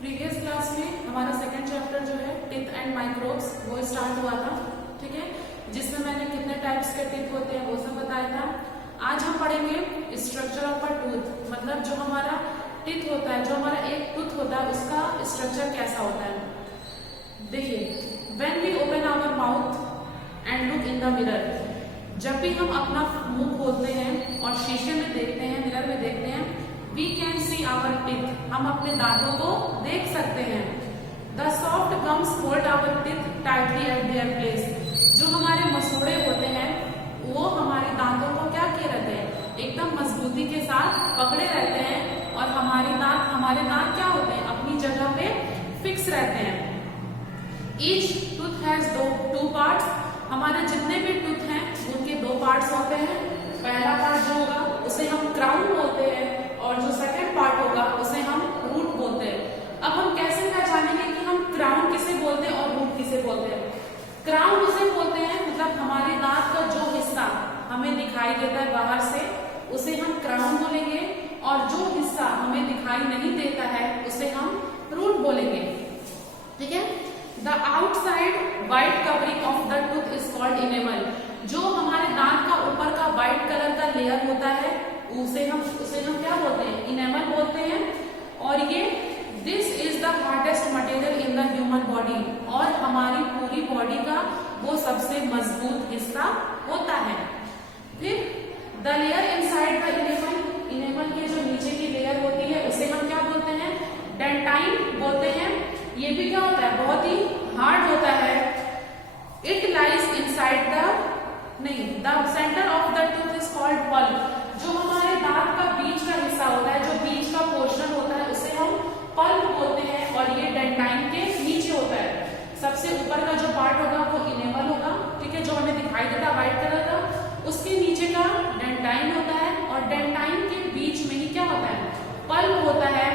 Previous class में हमारा second chapter जो है टीथ एंड माइक्रोब्स वो स्टार्ट हुआ था, ठीक है, जिसमें मैंने कितने टाइप्स के टीथ होते हैं वो सब बताया था। आज हम पढ़ेंगे स्ट्रक्चर ऑफ अ टूथ, मतलब जो हमारा टीथ होता है, जो हमारा एक टूथ होता है उसका स्ट्रक्चर कैसा होता है। देखिए, when we open our mouth and look in the mirror, जब भी हम अपना मुंह खोलते हैं और शीशे में देखते हैं, मिरर में देखते हैं, we can see our teeth, हम अपने दांतों को देख सकते हैं। The soft gums hold our teeth tightly at their place, जो हमारे मसूड़े होते हैं वो हमारे दांतों को क्या किए रहते हैं, एकदम मजबूती के साथ पकड़े रहते हैं, और हमारे दांत क्या होते हैं, अपनी जगह पे फिक्स रहते हैं। Each tooth has two parts, हमारे जितने भी टूथ हैं उनके दो पार्ट्स होते हैं। पहला पार्ट जो होगा उसे हम क्राउन बोलते हैं, और जो सेकंड पार्ट होगा उसे हम रूट बोलते हैं। अब हम कैसे पहचानेंगे कि हम क्राउन किसे बोलते हैं और रूट किसे बोलते हैं। क्राउन उसे बोलते हैं, मतलब हमारे दांत का जो हिस्सा हमें दिखाई देता है बाहर से उसे हम क्राउन बोलेंगे, और जो हिस्सा हमें दिखाई नहीं देता है उसे हम रूट बोलेंगे, ठीक है। The outside white covering of the tooth is called enamel, जो हमारे दांत का ऊपर का व्हाइट कलर का लेयर होता है उसे हम क्या बोलते हैं, इनेमल बोलते हैं। और ये this is the hardest material in the human body, और हमारी पूरी बॉडी का वो सबसे मजबूत हिस्सा होता है। फिर the layer inside the enamel, enamel के जो नीचे की लेयर होती है उसे हम क्या बोलते हैं, डेंटाइन बोलते हैं। ये भी क्या होता है, बहुत ही हार्ड होता है। It lies inside the centre of the tooth is called pulp, जो हमारे दांत का बीच का हिस्सा होता है, जो बीच का पोर्शन होता है उसे हम पल्प बोलते हैं, और ये डेंटाइन के नीचे होता है। सबसे ऊपर का जो पार्ट होगा वो इनेमल होगा, ठीक है, जो हमें दिखाई देता व्हाइट कलर का, उसके नीचे का डेंटाइन होता है, और डेंटाइन के बीच में ही क्या होता है, पल्प होता है।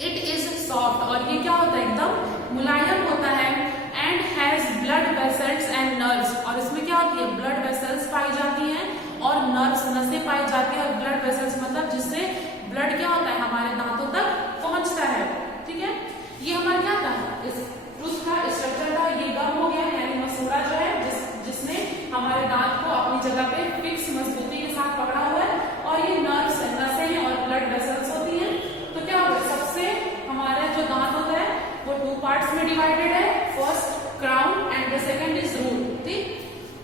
इट इज सॉफ्ट, और ये क्या होता है, एकदम मुलायम होता है। And has blood vessels and nerves, और इसमें क्या होती है, ब्लड वेसल्स पाई जाती हैं और नर्व्स, नसें पाई जाती है। और ब्लड वेसल्स मतलब जिससे ब्लड क्या होता है हमारे दांतों तक पहुंचता है, ठीक है। ये हमारा क्या था, इस टूथ का स्ट्रक्चर था। ये गम हो गया, यानी मसूड़ा जो है जिसने हमारे दांत को अपनी जगह पे फिक्स मजबूती के साथ पकड़ा हुआ है। और ये नर्व्स, नसें हैं और ब्लड वेसल्स होती हैं। तो क्या होगा, सबसे हमारा जो दांत होता है वो टू पार्ट्स में डिवाइडेड है, first crown and the second is root, ठीक।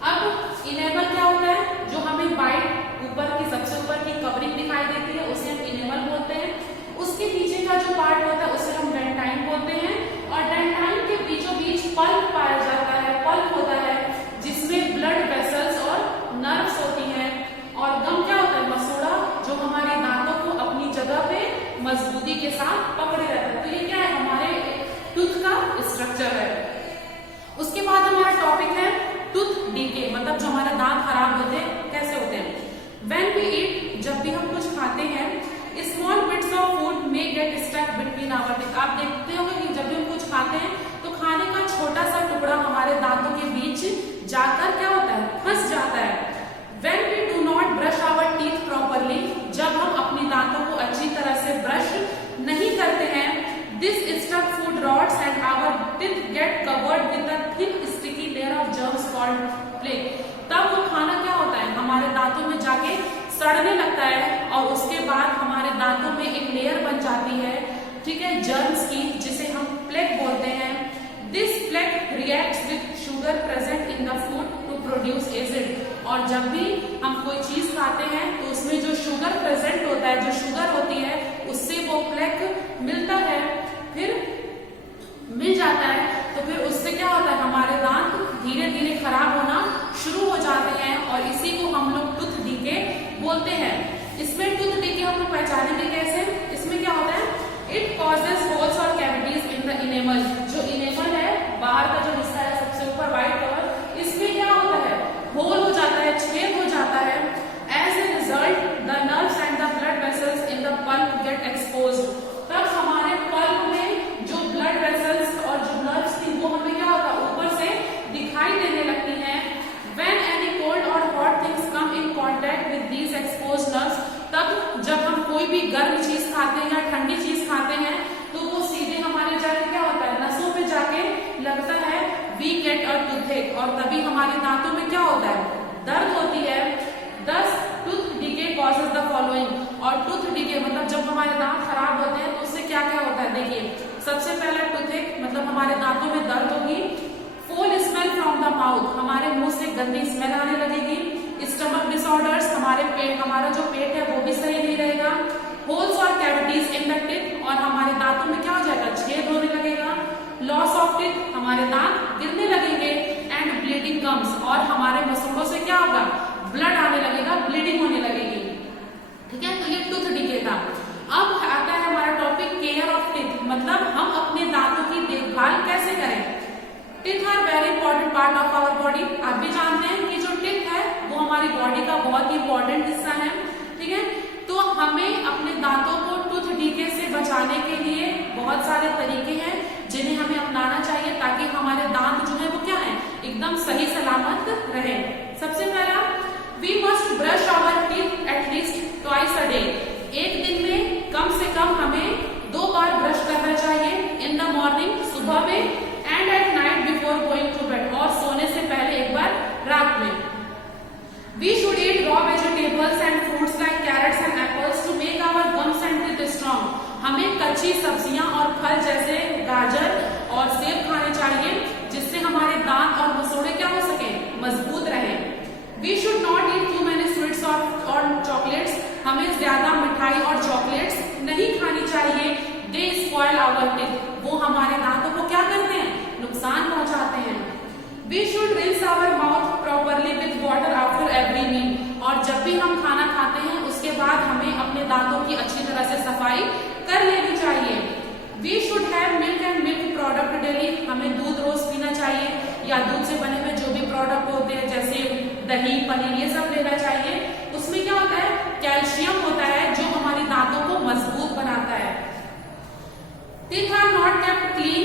अब इनेमल क्या होता है, जो हमें व्हाइट ऊपर की, सबसे ऊपर की कवरिंग दिखाई देती है उसे हम इनेमल बोलते हैं। उसके नीचे का जो पार्ट होता है उसे हम डेंटाइन बोलते हैं, और डेंटाइन के बीचों बीच पल्प पाया जाता है, पल्प होता है जिसमें ब्लड वेसल्स और नर्व्स होती हैं। और गम क्या होता है, मसूड़ा, जो हमारे दांतों को अपनी जगह पे मजबूती के साथ पकड़े रहता है। तो ये क्या है, हमारे टूथ का स्ट्रक्चर है। उसके बाद हमारा टॉपिक है टूथ डीके, मतलब जो हमारे दांत खराब होते हैं कैसे होते हैं। व्हेन वी ईट, जब भी हम कुछ खाते हैं, small bits of food may get stuck between our teeth. आप देखते होंगे कि जब भी हम कुछ खाते हैं तो खाने का छोटा सा टुकड़ा हमारे दांतों के बीच जाकर क्या होता है, फंस जाता है। When we do not brush our teeth properly, जब हम अपने दांतों को अच्छी तरह से ब्रश नहीं करते हैं, this stuck food rots and our teeth get covered with a thin sticky layer of germs called plaque. तब वो खाना क्या होता है, हमारे दांतों में जाके सड़ने लगता है, और उसके बाद हमारे दांतों में एक लेयर बन जाती है, ठीक है, जर्म्स की, जिसे हम प्लेक बोलते हैं। This plaque reacts with sugar present in the food to produce acid, और जब भी हम कोई चीज खाते हैं तो उसमें जो शुगर प्रेजेंट होता है, जो शुगर होती है, उससे वो प्लेक मिलता है, फिर मिल जाता है, तो फिर उससे क्या होता है, हमारे दांत धीरे धीरे खराब होना शुरू हो जाते हैं, और इसी को हम लोग टूथ डीके बोलते हैं। इसमें टूथ डीके हम लोग पहचानेंगे कैसे, इसमें क्या होता है, इट कॉजेज होल्स और कैविटीज इन द इनेमल, जो इनेमल है, बाहर का जो हिस्सा है सबसे ऊपर व्हाइट कवर, इसमें क्या होता है, होल हो जाता है, छेद हो जाता है। As a result the nerves and the blood vessels in the pulp get exposed, तब हमारे पल्प में जो ब्लड वेसल्स और जो नर्व्स थी वो हमें क्या होता है, ऊपर से दिखाई देने लगती हैं। व्हेन एनी कोल्ड और hot things come in contact with these exposed nerves, तब जब हम कोई भी गर्म चीज खाते हैं या ठंडी चीज खाते हैं तो वो सीधे और तभी हमारे दांतों में क्या होता है, दर्द होती है। दस tooth decay causes the following, और टूथ डीके मतलब जब हमारे दांत खराब होते हैं तो उससे क्या क्या होता है, देखिए सबसे पहला टूथेक मतलब हमारे दांतों में दर्द होगी। फूल स्मेल फ्रॉम द माउथ, हमारे मुंह से गंदी स्मेल आने लगेगी। स्टमक डिसऑर्डर्स, हमारा जो पेट है वो भी सही नहीं रहेगा। होल्स और कैविटीज इन द टीथ, और हमारे दांतों में क्या हो जाएगा, छेद होने लगेगा। लॉस ऑफ टीथ, हमारे दांत गिरने लगेंगे। एंड ब्लीडिंग कम्स, और हमारे मसूड़ों से क्या होगा, ब्लड आने लगेगा, ब्लीडिंग होने लगेगी। ठीक है, तो ये टूथ डीके था। अब आता है हमारा टॉपिक केयर ऑफ टीथ, मतलब हम अपने दांतों की देखभाल कैसे करें। Teeth are very important part of our body. आप भी जानते हैं कि जो टीथ है वो हमारी बॉडी का बहुत ही इंपॉर्टेंट हिस्सा है। ठीक है, तो हमें अपने दांतों को टूथ डीके से बचाने के लिए बहुत सारे तरीके हैं जिन्हें हमें अपनाना चाहिए ताकि हमारे दांत जो है वो क्या है, एकदम सही सलामत रहे। सबसे पहला, we must brush our teeth at least twice a day. एक दिन में कम से कम हमें 2 बार ब्रश करना चाहिए। इन द मॉर्निंग, सुबह में, and at night before going to bed, और सोने से पहले एक बार रात में। We should eat raw vegetables and fruits like carrots and apples to make our gums and teeth strong. हमें कच्ची सब्जियां और फल जैसे गाजर और सेब खाने चाहिए जिससे हमारे दांत और मसूड़े क्या हो सके, मजबूत रहे। We should not eat too many sweets और चॉकलेट्स, हमें ज्यादा मिठाई और चॉकलेट्स नहीं खानी चाहिए। दे स्पॉइल आवर टीथ, वो हमारे दांतों को क्या करते हैं, नुकसान पहुंचाते हैं। We should rinse our mouth properly with water after every meal, और जब भी हम खाना खाते हैं उसके बाद हमें अपने दांतों की अच्छी तरह से सफाई कर लेनी चाहिए। We should have milk and milk product daily, हमें दूध रोज पीना चाहिए या दूध से बने हुए जो भी प्रोडक्ट होते हैं जैसे दही, पनीर, ये सब लेना चाहिए। उसमें क्या होता है, कैल्शियम होता है जो हमारी दांतों को मजबूत बनाता है। Teeth are not kept clean,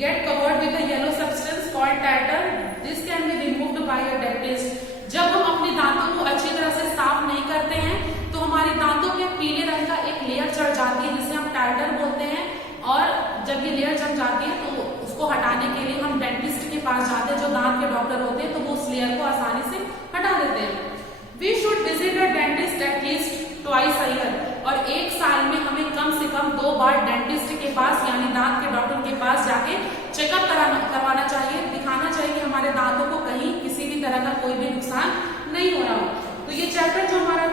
get covered with a yellow substance called tartar, this can be removed by a dentist. जब हम अपने दांतों को अच्छी तरह से साफ नहीं करते हैं तो हमारे दांतों पे पीले रंग का एक लेयर चढ़ जाती है जिसे हम टार्टर बोलते हैं, और जब ये लेयर जम जाती है तो उसको हटाने के लिए हम डेंटिस्ट के पास जाते हैं, जो दांत के डॉक्टर होते हैं, तो वो उस लेयर को आसानी से हटा देते हैं। We should visit a dentist at least twice a year, और एक साल में हमें कम से कम 2 बार डेंटिस्ट के पास यानी दांत के डॉक्टर के पास जाके चेकअप करवाना चाहिए, दिखाना चाहिए कि हमारे दांतों को कहीं किसी भी तरह का कोई भी नुकसान नहीं हो रहा हो। तो ये चैप्टर जो हमारा